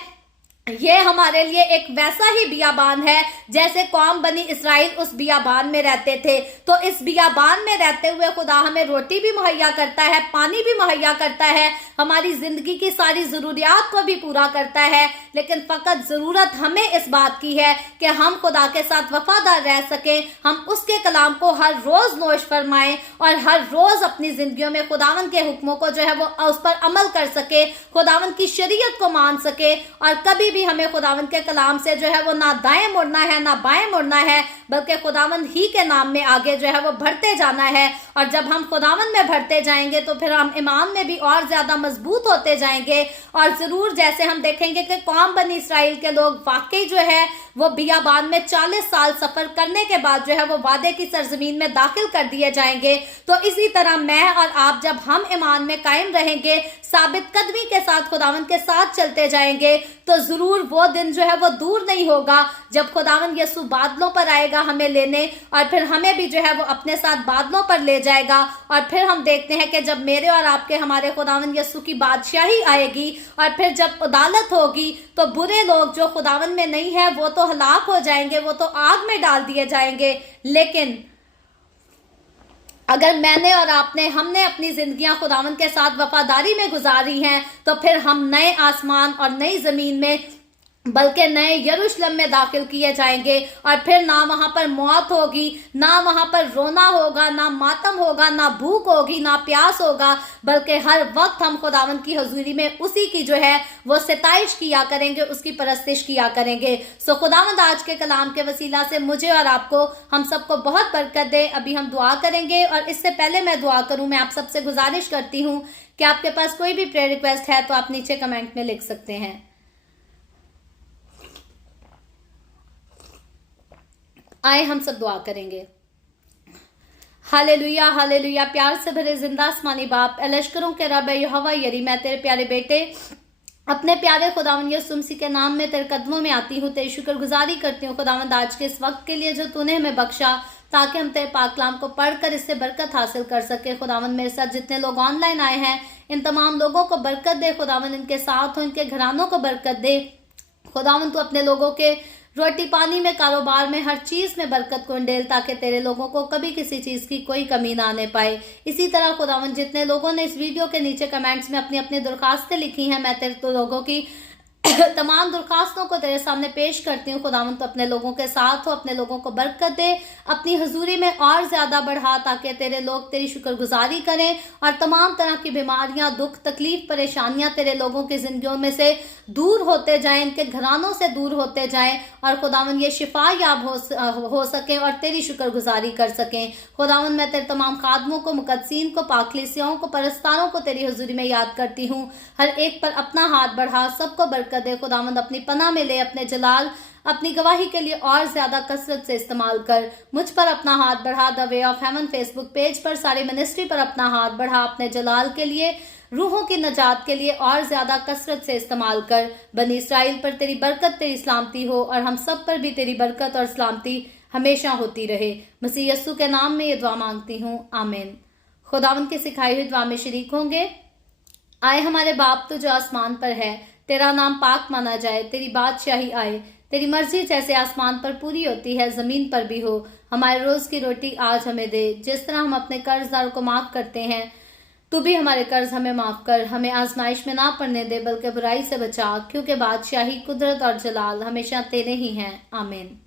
یہ ہمارے لیے ایک ویسا ہی بیابان ہے جیسے قوم بنی اسرائیل اس بیابان میں رہتے تھے. تو اس بیابان میں رہتے ہوئے خدا ہمیں روٹی بھی مہیا کرتا ہے, پانی بھی مہیا کرتا ہے, ہماری زندگی کی ساری ضروریات کو بھی پورا کرتا ہے. لیکن فقط ضرورت ہمیں اس بات کی ہے کہ ہم خدا کے ساتھ وفادار رہ سکیں, ہم اس کے کلام کو ہر روز نوش فرمائیں اور ہر روز اپنی زندگیوں میں خداوند کے حکموں کو جو ہے وہ اس پر عمل کر سکے, خداوند کی شریعت کو مان سکے. اور کبھی بھی ہمیں خداوند کے کلام سے جو ہے وہ نہ دائیں مڑنا ہے نہ بائیں مڑنا ہے, बल्कि खुदावंद ही के नाम में आगे जो है वो बढ़ते जाना है। और जब हम खुदावंद में बढ़ते जाएंगे तो फिर हम ईमान में भी और ज्यादा मजबूत होते जाएंगे। और जरूर जैसे हम देखेंगे कि कौम बनी इसराइल के लोग वाकई जो है वो बियाबान में 40 साल सफर करने के बाद जो है वो वादे की सरजमीन में दाखिल कर दिए जाएंगे। तो इसी तरह मैं और आप जब हम ईमान में कायम रहेंगे, साबित कदमी के साथ खुदावंद के साथ चलते जाएंगे, तो जरूर वो दिन जो है वो दूर नहीं होगा जब खुदावंद यीशु बादलों पर आएगा हमें लेने, और फिर हमें भी जो है वो अपने साथ बादलों पर ले जाएगा। और फिर हम देखते हैं कि जब मेरे और आपके हमारे खुदावंद यीशु की बादशाही आएगी और फिर जब अदालत होगी तो बुरे लोग जो खुदावंद में नहीं है वो तो हलाक हो जाएंगे, वो तो आग में डाल दिए जाएंगे। लेकिन अगर मैंने और आपने हमने अपनी जिंदगियां खुदावंद के साथ वफादारी में गुजारी हैं तो फिर हम नए आसमान और नई जमीन में बल्कि नए यरूशलेम में दाखिल किए जाएंगे। और फिर ना वहां पर मौत होगी, ना वहां पर रोना होगा, ना मातम होगा, ना भूख होगी, ना प्यास होगा, बल्कि हर वक्त हम खुदावंद की हजूरी में उसी की जो है वो सिताइश किया करेंगे, उसकी परस्तिश किया करेंगे। सो खुदावंद आज के कलाम के वसीला से मुझे और आपको हम सबको बहुत बरकत दे। अभी हम दुआ करेंगे और इससे पहले मैं दुआ करूं, मैं आप सबसे गुजारिश करती हूं कि आपके पास कोई भी प्रेयर रिक्वेस्ट है तो आप नीचे कमेंट में लिख सकते हैं। आए हम सब दुआ करेंगे। Hallelujah hallelujah. प्यार से भरे जिंदा आसमानी बाप, लश्करों के रब यहोवा यरी, मैं तेरे प्यारे बेटे अपने प्यारे खुदावंद यीशु मसीह के नाम में तेरे कदमों में आती हूँ, तेरी शुक्रगुजारी करती हूँ खुदावंद आज के इस वक्त के लिए जो तूने हमें बख्शा, ताकि हम तेरे पाक कलाम को पढ़कर इससे बरकत हासिल कर सके। खुदावंद मेरे साथ जितने लोग ऑनलाइन आए हैं इन तमाम लोगों को बरकत दे खुदावंद, इनके साथ हो, इनके घरानों को बरकत दे खुदावंद। तू अपने लोगों के रोटी पानी में, कारोबार में, हर चीज में बरकत को अंडेल, ताकि तेरे लोगों को कभी किसी चीज की कोई कमी ना आने पाए। इसी तरह खुदावंद जितने लोगों ने इस वीडियो के नीचे कमेंट्स में अपनी अपनी दरखास्तें लिखी हैं, मैं तेरे लोगों की तमाम दरखास्तों को तेरे सामने पेश करती हूँ खुदावंद। तो अपने लोगों के साथ हो, अपने लोगों को बरकत दे, अपनी हजूरी में और ज्यादा बढ़ा, ताकि तेरे लोग तेरी शुक्रगुजारी करें और तमाम तरह की बीमारियां, दुख, तकलीफ, परेशानियां तेरे लोगों की जिंदगियों में से दूर होते जाएं, इनके घरानों से दूर होते जाएं, और खुदावंद ये शिफा याब हो सके और तेरी शुक्रगुजारी कर सकें। खुदावंद मैं तेरे तमाम खादमों को, मुकद्दसीन को, पाकलीसियों को, परस्तारों को तेरी हजूरी में याद करती हूँ। हर एक पर अपना हाथ बढ़ा, सबको बरकत दे खुदावंद, अपनी पनाह में ले, अपने जलाल, अपनी गवाही के लिए और ज्यादा कसरत से इस्तेमाल कर। मुझ पर अपना हाथ बढ़ा, the way of haven Facebook page पर, सारी मिनिस्ट्री पर अपना हाथ बढ़ा, अपने जलाल के लिए, रूहों की नजात के लिए और ज्यादा कसरत से इस्तेमाल कर। बनी इसराइल पर तेरी बरकत, तेरी सलामती हो, और हम सब पर भी तेरी बरकत और सलामती हमेशा होती रहे। मसीह यस्सु के नाम में ये दुआ मांगती हूँ, आमीन। खुदावंद की सिखाई हुई दुआ में शरीक होंगे। आए हमारे बाप तो जो आसमान पर है, तेरा नाम पाक माना जाए, तेरी बादशाही आए, तेरी मर्जी जैसे आसमान पर पूरी होती है जमीन पर भी हो। हमारे रोज की रोटी आज हमें दे, जिस तरह हम अपने कर्जदार को माफ करते हैं तू भी हमारे कर्ज हमें माफ कर। हमें आजमाइश में ना पड़ने दे, बल्कि बुराई से बचा, क्योंकि बादशाही, कुदरत और जलाल हमेशा तेरे ही हैं, आमीन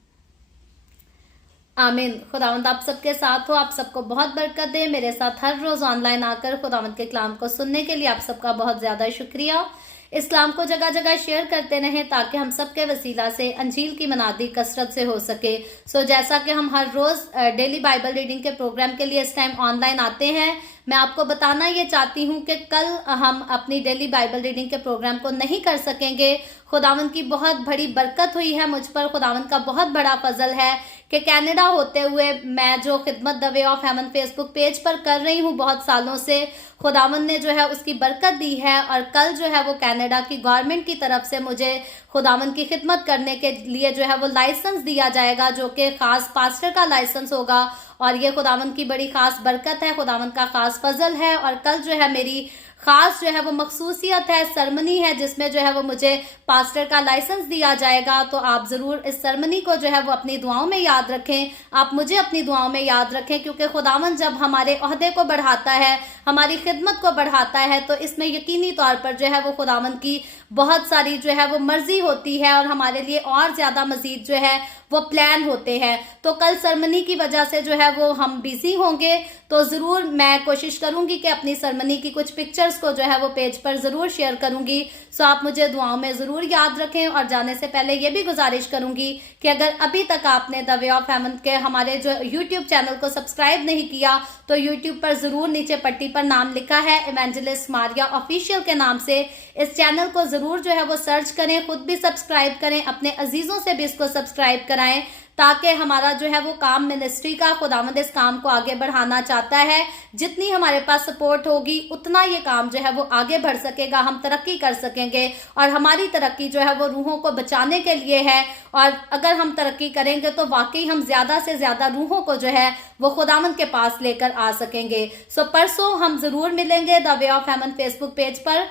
आमीन। खुदावंद आप सबके साथ हो, आप सबको बहुत बरकत दे। मेरे साथ हर रोज ऑनलाइन आकर खुदावंद के कलाम को सुनने के लिए आप सबका बहुत ज्यादा शुक्रिया। इस कलाम को जगह जगह शेयर करते रहें, ताकि हम सबके वसीला से अंजील की मनादी कसरत से हो सके। सो जैसा कि हम हर रोज डेली बाइबल रीडिंग के प्रोग्राम के लिए इस टाइम ऑनलाइन आते हैं, मैं आपको बताना ये चाहती हूँ कि कल हम अपनी डेली बाइबल रीडिंग के प्रोग्राम को नहीं कर सकेंगे। खुदावंद की बहुत बड़ी बरकत हुई है मुझ पर, खुदावंद का बहुत बड़ा फजल है कि कनाडा होते हुए मैं जो खिदमत the way of haven Facebook page पर कर रही हूँ बहुत सालों से, खुदावंद ने जो है उसकी बरकत दी है। और कल जो है वो कनाडा की गवर्नमेंट की तरफ से मुझे खुदावंद की खिदमत करने के लिए जो है वो लाइसेंस दिया जाएगा, जो कि खास पास्टर का लाइसेंस होगा। और ये खुदावंद की बड़ी खास बरकत है, खुदावंद का खास फजल है। और कल जो है मेरी खास जो है वो मखसूसियत है, सरमनी है, जिसमें जो है वो मुझे पास्टर का लाइसेंस दिया जाएगा। तो आप जरूर इस सरमनी को जो है वो अपनी दुआओं में याद रखें, आप मुझे अपनी दुआओं में याद रखें, क्योंकि खुदावंद जब हमारे ओहदे को बढ़ाता है, हमारी खिदमत को बढ़ाता है, तो इसमें यकीनी तौर पर जो है वो खुदावंद की بہت ساری جو ہے وہ مرضی ہوتی ہے اور ہمارے لیے اور زیادہ مزید جو ہے وہ پلان ہوتے ہیں. تو کل سرمنی کی وجہ سے جو ہے وہ ہم بیزی ہوں گے, تو ضرور میں کوشش کروں گی کہ اپنی سرمنی کی کچھ پکچرز کو جو ہے وہ پیج پر ضرور شیئر کروں گی. سو آپ مجھے دعاؤں میں ضرور یاد رکھیں, اور جانے سے پہلے یہ بھی گزارش کروں گی کہ اگر ابھی تک آپ نے دا وے آف ہیون کے ہمارے جو یوٹیوب چینل کو سبسکرائب نہیں کیا تو یوٹیوب پر ضرور نیچے پٹی پر نام لکھا ہے ایونجلسٹ ماریا آفیشیل کے نام سے, اس چینل کو ضرور جو ہے وہ سرچ کریں, خود بھی سبسکرائب کریں, اپنے عزیزوں سے بھی اس کو سبسکرائب کرائیں, تاکہ ہمارا جو ہے وہ کام منسٹری کا, خداوند اس کام کو آگے بڑھانا چاہتا ہے. جتنی ہمارے پاس سپورٹ ہوگی اتنا یہ کام جو ہے وہ آگے بڑھ سکے گا, ہم ترقی کر سکیں گے, اور ہماری ترقی جو ہے وہ روحوں کو بچانے کے لیے ہے. اور اگر ہم ترقی کریں گے تو واقعی ہم زیادہ سے زیادہ روحوں کو جو ہے وہ خداوند کے پاس لے کر آ سکیں گے. سو پرسوں ہم ضرور ملیں گے the way of heaven Facebook page پر,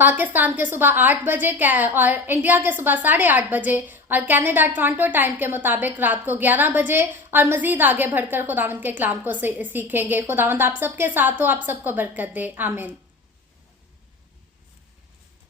پاکستان کے صبح 8 بجے اور انڈیا کے صبح 8:30 بجے, اور کینیڈا ٹورانٹو ٹائم کے مطابق رات کو 11 بجے, اور مزید آگے بڑھ کر خداوند کے کلام کو سیکھیں گے. خداوند آپ سب کے ساتھ ہو, آپ سب کو برکت دے. آمین.